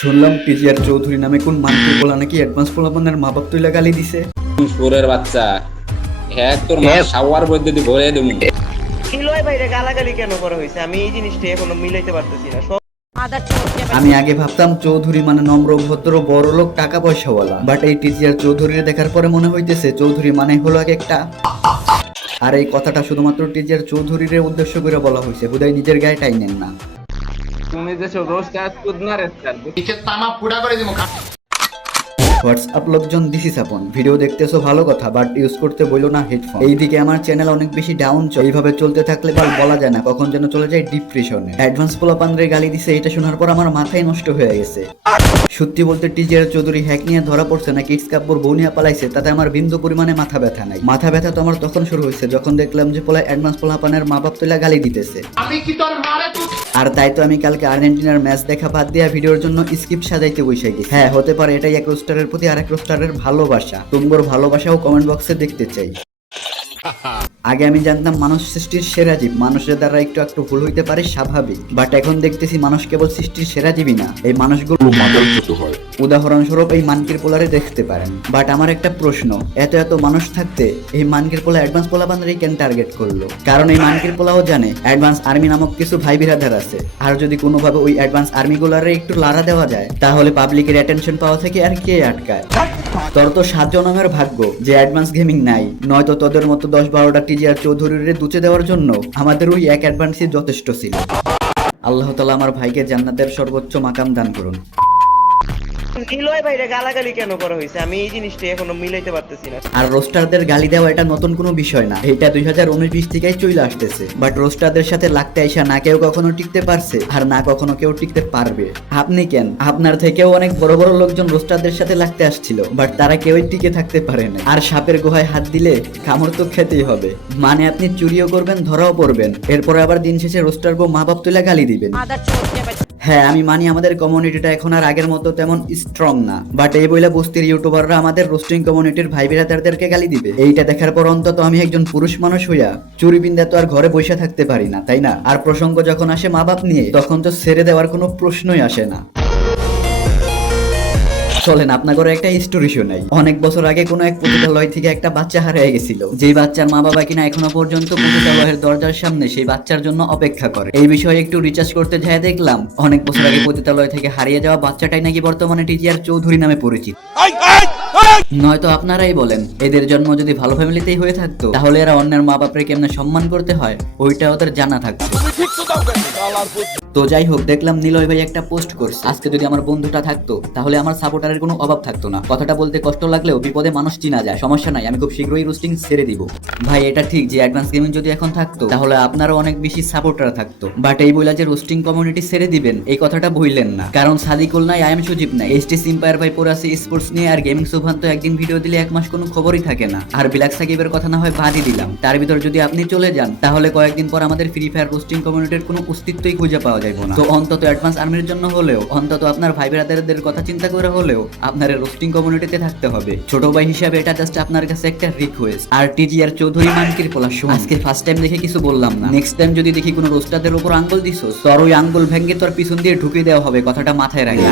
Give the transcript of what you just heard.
শুনলাম টিজিআর চৌধুরী নামে কোন মানকি পোলা নাকি অ্যাডভান্স পোলাপানের মা বাপ তুইলা গালি দিছে। সুরের বাচ্চা, হ্যাঁ তোর মা শাওয়ার বইতে দি ভরে দেবো। কিলোয় বাইরে গালাগালি কেন করা হয়েছে আমি এই জিনিসটা এখনো মিলাইতে পারতেছি না। আমি আগে ভাবতাম চৌধুরী মানে নম্র ভদ্র বড় লোক টাকা পয়সাওয়ালা, বাট এই টিজিআর চৌধুরীর দেখার পরে মনে হইতেছে চৌধুরী মানে হলো এক একটা। আর এই কথাটা শুধুমাত্র টিজিআর চৌধুরীর উদ্দেশ্য করে বলা হয়েছে, বোধহয় নিজের গায়ে টাইনেন না। তুমি যে রোজ কাজ কুদনা রেস্টার হোয়াটসঅ্যাপ লোকজন দিছি সাপন ভিডিও দেখতেছো ভালো কথা, বাট ইউজ করতে বইলো না হেডফোন। এইদিকে আমার চ্যানেল অনেক বেশি ডাউন, এইভাবে চলতে থাকলে বলা যায় না কখন যেন চলে যায় ডিপ্রেশনে। অ্যাডভান্স পোলাপানরে গালি দিছে, এটা শোনার পর আমার মাথায় নষ্ট হয়ে গেছে। সত্যি বলতে টিজিআর চৌধুরী হ্যাক নিয়ে ধরা পড়ছে না কিডস কাপড় বউ নিয়ে পালাইছে, তাতে আমার বিন্দু পরিমাণে মাথা ব্যথা নাই। মাথা ব্যথা তো আমার তখন শুরু হয়েছে যখন দেখলাম যে পোলা অ্যাডভান্স পোলাপানের মা বাপ তোলা গালি দিতেছে। আর তাই তো আমি কালকে আর্জেন্টিনার ম্যাচ দেখা বাদ দিয়া ভিডিওর জন্য স্ক্রিপ্ট সাজাইতে বসে গেছি। হ্যাঁ, হতে পারে এটাই এক রোস্টারের প্রতি আরেক রোস্টারের ভালোবাসা। তুমগোর ভালোবাসাও কমেন্ট বক্সে দেখতে চাই। আগে আমি জানতাম মানুষ সৃষ্টির সেরা জীব, মানুষের দ্বারা একটু একটু ভুল হইতে পারে স্বাভাবিক, বাট এখন দেখতেছি মানুষ কেবল সৃষ্টির সেরা জীবই না, এই মানুষগুলো হয়। উদাহরণস্বরূপ এই মানকির পোলারে দেখতে পারেন। বাট আমার একটা প্রশ্ন, এত এত মানুষ থাকতে এই মানকির পোলা অ্যাডভান্স পোলা বান্দারই কেন টার্গেট করলো? কারণ এই মানকির পোলাও জানে অ্যাডভান্স আর্মি নামক কিছু ভাই বিরাদার আছে, আর যদি কোনোভাবে ওই অ্যাডভান্স আর্মি গুলারে একটু লাড়া দেওয়া যায় তাহলে পাবলিকের অ্যাটেনশন পাওয়া থেকে আর কে আটকায়? তোর তো 7 জনমের ভাগ্য যে অ্যাডভান্স গেমিং নাই, নয়তো তোদের মতো 10-12টা টিজিআর চৌধুরীরে দুচে দেওয়ার জন্য আমাদের ওই এক অ্যাডভান্সই যথেষ্ট ছিল। আল্লাহ তাআলা আমার ভাইকে জান্নাতের সর্বোচ্চ মাকাম দান করুন। কিলোয় বাইরে গালাগালি কেন করা হয়েছে আমি এই জিনিসটা এখনো মিলাইতে পারতেছি না। আর রোস্টারদের গালি দেওয়া এটা নতুন কোনো বিষয় না, এটা 2019-20 থেকেই চলে আসতেছে। বাট রোস্টারদের সাথে লাগতে আইসা না কেউ কখনো টিকতে পারছে, আর না কখনো কেউ টিকতে পারবে। আপনি কেন, আপনার থেকেও অনেক বড় বড় লোকজন রোস্টারদের সাথে লাগতে আসছিল, বাট তারা কেউই টিকে থাকতে পারে না। আর সাপের গুহায় হাত দিলে কামড় তো খেতেই হবে, মানে আপনি চুরিও করবেন, ধরাও পড়বেন, এরপরে আবার দিন শেষে রোস্টার বউ মা বাপ তুলে গালি দিবেন। হ্যাঁ, আমি মানি আমাদের কমিউনিটিটা এখন আর আগের মতো তেমন স্ট্রং না, বাট এই বইলা বস্তির ইউটিউবাররা আমাদের রোস্টিং কমিউনিটির ভাই বিরাদারদেরকে গালি দিবে। এইটা দেখার পর অন্তত আমি একজন পুরুষ মানুষ হইয়া চুরি বিন্দা তো আর ঘরে বসে থাকতে পারি না, তাই না? আর প্রসঙ্গ যখন আসে মা বাপ নিয়ে, তখন তো ছেড়ে দেওয়ার কোনো প্রশ্নই আসে না। চলেন আপনাদের একটা স্টোরি শোনাই। অনেক বছর আগে কোনো এক পতিতালয় থেকে একটা বাচ্চা হারিয়ে গেছিল, যেই বাচ্চার মা বাবা কিনা এখনো পর্যন্ত পতিতালয়ের দরজার সামনে সেই বাচ্চার জন্য অপেক্ষা করে। এই বিষয়ে একটু রিসার্চ করতে যায় দেখলাম অনেক বছর আগে পতিতালয় থেকে হারিয়ে যাওয়া বাচ্চাটাই নাকি বর্তমানে টিজিআর চৌধুরী নামে পরিচিত। নয়তো আপনারাই বলেন, এদের জন্ম যদি ভালো ফ্যামিলিতেই হয়ে থাকতো তাহলে এরা অন্যের মা বাপরে কেমনে সম্মান করতে হয় ওইটা ওদের জানা থাকতো। তো যাই হোক, দেখলাম নিলয় ভাই একটা পোস্ট করছে, আজকে যদি আমার বন্ধুটা থাকতো তাহলে আমার সাপোর্টারের কোনো অভাব থাকতো না। কথাটা বলতে কষ্ট লাগলেও বিপদে মানুষ চিনা যায়, সমস্যা নাই, আমি খুব শীঘ্রই রোস্টিং ছেড়ে দিব। ভাই এটা ঠিক যে অ্যাডভান্স গেমিং যদি এখন থাকতো তাহলে আপনারও অনেক বেশি সাপোর্টার থাকতো, বাট এই বইলা যে রোস্টিং কমিউনিটি ছেড়ে দিবেন এই কথাটা বললেন না। কারণ সাদিকুল নাই, আই এম সুজিব নাই, এইচটি সিম্পায়ার ভাই পড়ে আছে স্পোর্টস নিয়ে, আর গেমিং সুভান্ত একদিন ভিডিও দিলে 1 মাস কোনো খবরই থাকে না। আর বিলাক সাকিবের কথা না হয় বাদই দিলাম, তার ভিতর যদি আপনি চলে যান তাহলে কয়েকদিন পর আমাদের ফ্রি ফায়ার রোস্টিং কমিউনিটির কোনো অস্তিত্বই খুঁজে পাওয়া যাবে না। তো অন্তত অ্যাডভান্স আর্মির জন্য হলেও, অন্তত আপনার ভাই ব্রাদারদের কথা চিন্তা করে হলেও আপনার রোস্টিং কমিউনিটিতে থাকতে হবে। ছোট ভাই হিসাবে এটা জাস্ট আপনার কাছে একটা রিকোয়েস্ট। আর টিজিআর চৌধুরী মানকির পোলা শোন, আজকে ফার্স্ট টাইম দেখে কিছু বললাম না, নেক্সট টাইম যদি দেখি কোনো রোস্টারদের উপর আঙ্গুল দিছো, তোর ওই আঙ্গুল ভেঙে তোর পিছন দিয়ে ঢুকিয়ে দেওয়া হবে, কথাটা মাথায় রাখি।